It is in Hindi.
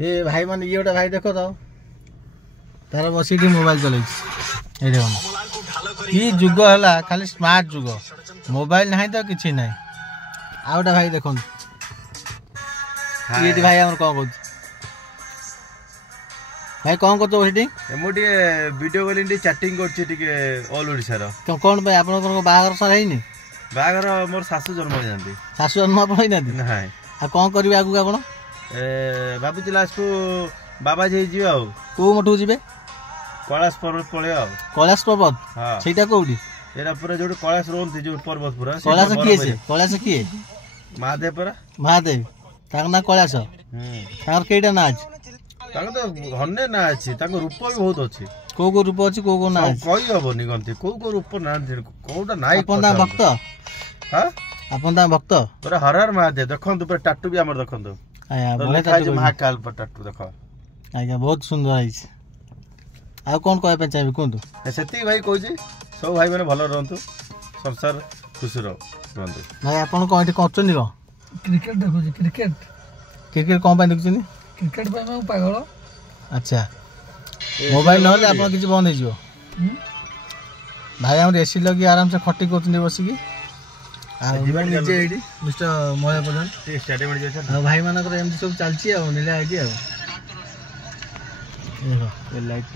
ये भाई मान ये गोटे भाई देख तो तार बस मोबाइल चल कि जुग है खाली स्मार्ट जुग मोबाइल ना तो किसी ना आ गोटे भाई देख ये भाई आम कौन कह भाई कौन कर मुझे वीडियो कॉलिंग चैटिंग करल ओडिशार कौन आप बाहर सर है बाहर मोर सासू जन्म होती शाशु जन्म आप ना कौन करेंगे आगे आप भाभी लास्ट को बाबा जी कौ मठू जी कैलाश पर्वत पड़े कैलाश पर्वत से कौटी एरा पूरा जो कैलाश रोहती जो पर्वत पूरा कैलाश किए कैलाश किए महादेव पूरा महादेव ना कैलाश कईटा ना अच्छे तो हने ना अच्छी रूप भी बहुत अच्छी को रूप अच्छी को ना कही हबनी गंती को रूप ना कोटा ना भक्त अपन भक्त पूरा हर हर महादेव देखो पूरा टाटू भी आम देखो महाकाल टाटू देख आज्ञा बहुत सुंदर है कौन कहना चाहिए कहतु से भाई कह सब भाई मैंने भल रुँ संसार खुशी रुँ भाई आप कौन कर क्रिकेट देखुची क्रिकेट क्रिकेट कौन देखुं क्रिकेट पागल अच्छा मोबाइल ना आप किसी बंद हो भाई हम एसी लगे आराम से खटी कर बसिकी मिस्टर मया प्रधान भाई मानक सब चलती नीला लाइट